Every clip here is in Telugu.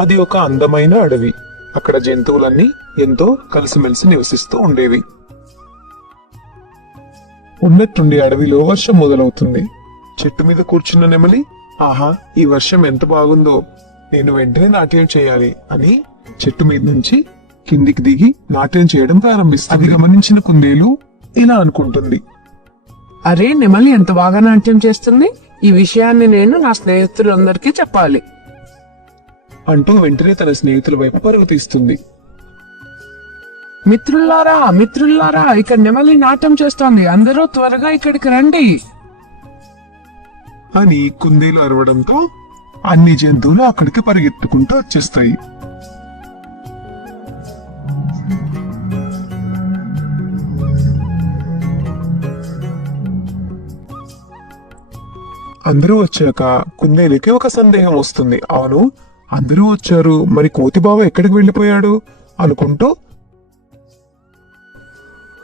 అది ఒక అందమైన అడవి. అక్కడ జంతువులన్నీ ఎంతో కలిసిమెలిసి నివసిస్తూ ఉండేవి. ఉన్నట్టుండి అడవిలో వర్షం మొదలవుతుంది. చెట్టు మీద కూర్చున్న నెమలి ఆహా ఈ వర్షం ఎంత బాగుందో. నేను వెంటనే నాట్యం చేయాలి అని చెట్టు మీద నుంచి కిందికి దిగి నాట్యం చేయడం ప్రారంభిస్తుంది. అది గమనించిన కుందేలు ఇలా అనుకుంటుంది. అరే నెమలి ఎంత బాగా నాట్యం చేస్తుంది? ఈ విషయాన్ని నేను నా స్నేహితులందరికీ చెప్పాలి. అంటూ వెంటనే తన స్నేహితుల వైపు పరుగు తీస్తుంది. మిత్రులారా మిత్రులారా ఇక్కడ నెమలి నాట్యం చేస్తోంది. అందరూ త్వరగా ఇక్కడికి రండి. అని కుందేలు అరవడంతో అన్ని జంతువులు అక్కడికి పరిగెత్తుకుంటూ వచ్చేస్తాయి. అందరూ వచ్చాక కుందేలుకి ఒక సందేహం వస్తుంది. అవును అందరూ వచ్చారు. మరి కోతి బావ ఎక్కడికి వెళ్ళిపోయాడు? అనుకుంటూ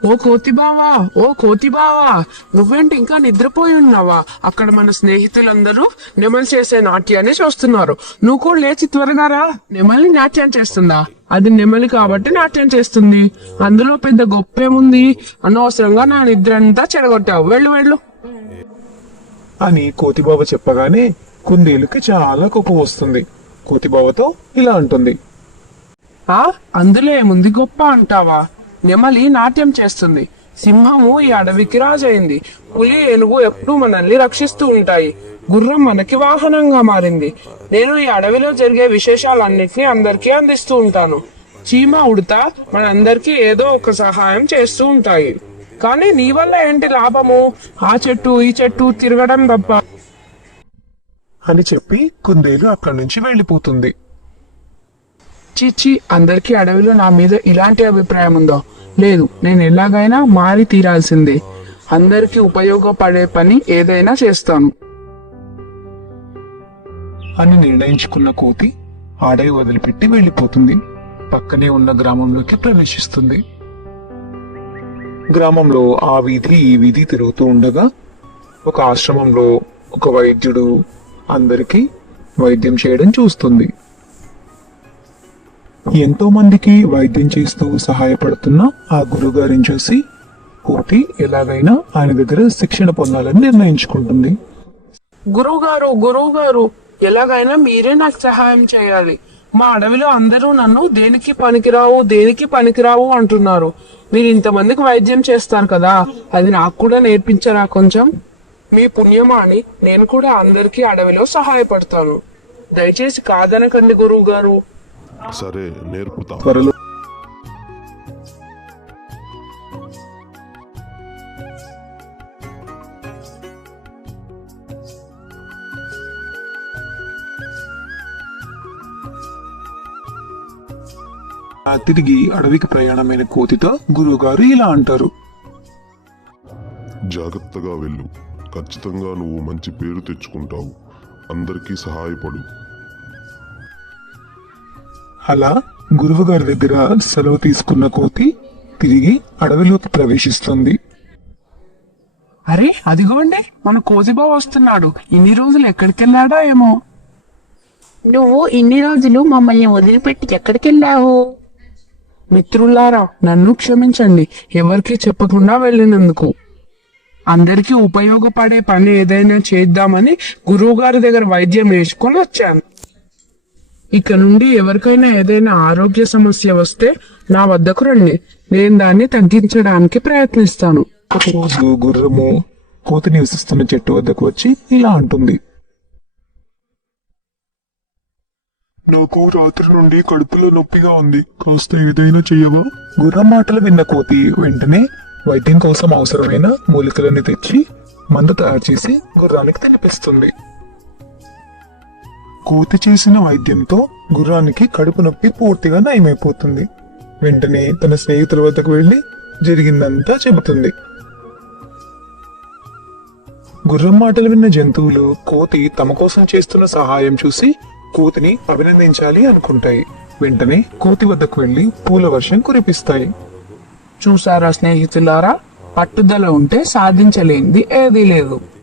ఓ కోతి బావా ఓ కోతి బావా నువ్వేంటి ఇంకా నిద్రపోయి ఉన్నావా? అక్కడ మన స్నేహితులందరూ నెమలి చేసే నాట్యాన్ని చూస్తున్నారు. నువ్వు కూడా లేచి త్వరగా రా. నెమలి నాట్యం చేస్తుందా? అది నెమలి కాబట్టి నాట్యం చేస్తుంది. అందులో పెద్ద గొప్పేముంది? అనవసరంగా నా నిద్ర అంతా చెడగొట్టావు. వెళ్ళు వెళ్ళు. అని కోతిబావ చెప్పగానే కుందేలుకి చాలా కోపం వస్తుంది. కోతిబావతో ఇలా అంటుంది. ఆ అందులో ఏముంది గొప్ప అంటావా? నెమలి నాట్యం చేస్తుంది. సింహము ఈ అడవికి రాజైంది. పులి ఏనుగు ఎప్పుడూ మనల్ని రక్షిస్తూ ఉంటాయి. గుర్రం మనకి వాహనంగా మారింది. నేను ఈ అడవిలో జరిగే విశేషాలన్నింటినీ అందరికీ అందిస్తూ ఉంటాను. చీమ ఉడత మనందరికీ ఏదో ఒక సహాయం చేస్తూ ఉంటాయి. కానీ నీ వల్ల ఏంటి లాభము? ఆ చెట్టు ఈ చెట్టు తిరగడం తప్ప. అని చెప్పి కుందేలు అక్కడి నుంచి వెళ్ళిపోతుంది. చిచ్చి అందరికీ అడవిలో నా మీద ఇలాంటి అభిప్రాయం ఉందో? లేదు నేను ఎలాగైనా మారి తీరాల్సిందే. అందరికీ ఉపయోగపడే పని ఏదైనా చేస్తాను. అని నిర్ణయించుకున్న కోతి అడవి వదిలిపెట్టి వెళ్ళిపోతుంది. పక్కనే ఉన్న గ్రామంలోకి ప్రవేశిస్తుంది. గ్రామంలో ఆ వీధి ఈ వీధి తిరుగుతూ ఉండగా ఒక ఆశ్రమంలో ఒక వైద్యుడు అందరికీ వైద్యం చేయడం చూస్తుంది. ఎంతో మందికి వైద్యం చేస్తూ సహాయపడుతున్న ఆ గురుగారిని చూసి కోతి ఎలాగైనా ఆయన దగ్గర శిక్షణ పొందాలని నిర్ణయించుకుంటుంది. గురువుగారు గురువుగారు ఎలాగైనా మీరే నాకు సహాయం చేయాలి. మా అడవిలో అందరూ నన్ను దేనికి పనికిరావు దేనికి పనికిరావు అంటున్నారు. మీరు ఇంతమందికి వైద్యం చేస్తారు కదా అది నాకు కూడా నేర్పించరా కొంచెం? మీ పుణ్యమా అని నేను కూడా అందరికీ అడవిలో సహాయపడతాను. దయచేసి కాదనకండి గురువు గారు సరే నేర్పుతా. త్వరలో ఆ తిరిగి అడవికి ప్రయాణమైన కోతితో గురువుగారు ఇలా అంటారు. జాగ్రత్తగా వెళ్ళు. ఖచ్చితంగా నువ్వు మంచి పేరు తెచ్చుకుంటావు. అందరికీ సహాయపడు. అలా గురువు గారి దగ్గర సెలవు తీసుకున్న కోతి తిరిగి అడవిలోకి ప్రవేశిస్తుంది. అరే అదిగోండి మన కోతిబా వస్తున్నాడు. ఇన్ని రోజులు ఎక్కడికి వెళ్ళాడో ఏమో. నువ్వు ఇన్ని రోజులు మమ్మల్ని వదిలిపెట్టి ఎక్కడికి వెళ్ళావు మిత్రులారా నన్ను క్షమించండి. ఎవరికి చెప్పకుండా వెళ్ళినందుకు. అందరికీ ఉపయోగపడే పని ఏదైనా చేద్దామని గురువు గారి దగ్గర వైద్యం నేర్చుకొని వచ్చాను. ఇక నుండి ఎవరికైనా ఏదైనా ఆరోగ్య సమస్య వస్తే నా వద్దకు రండి. నేను దాన్ని తగ్గించడానికి ప్రయత్నిస్తాను. ఒకరోజు గుర్రము కోతి నివసిస్తున్న చెట్టు వద్దకు వచ్చి ఇలా అంటుంది. నాకు రాత్రి నుండి కడుపులో నొప్పిగా ఉంది. కాస్త ఏదైనా చెయ్యవా? గుర్రం మాటలు విన్న కోతి వెంటనే వైద్యం కోసం అవసరమైన మూలికలన్నీ తెచ్చి మందు తయారు చేసి గుర్రానికి తినిపిస్తుంది. కోతి చేసిన వైద్యంతో గుర్రానికి కడుపు నొప్పి పూర్తిగా నయమైపోతుంది. వెంటనే తన స్నేహితుల వద్దకు వెళ్ళి జరిగిందంతా చెబుతుంది. గుర్రం మాటలు విన్న జంతువులు కోతి తమ కోసం చేస్తున్న సహాయం చూసి కోతిని అభినందించాలి అనుకుంటాయి. వెంటనే కోతి వద్దకు వెళ్ళి పూల వర్షం కురిపిస్తాయి. చూసారా స్నేహితులారా? పట్టుదల ఉంటే సాధించలేనిది ఏదీ లేదు.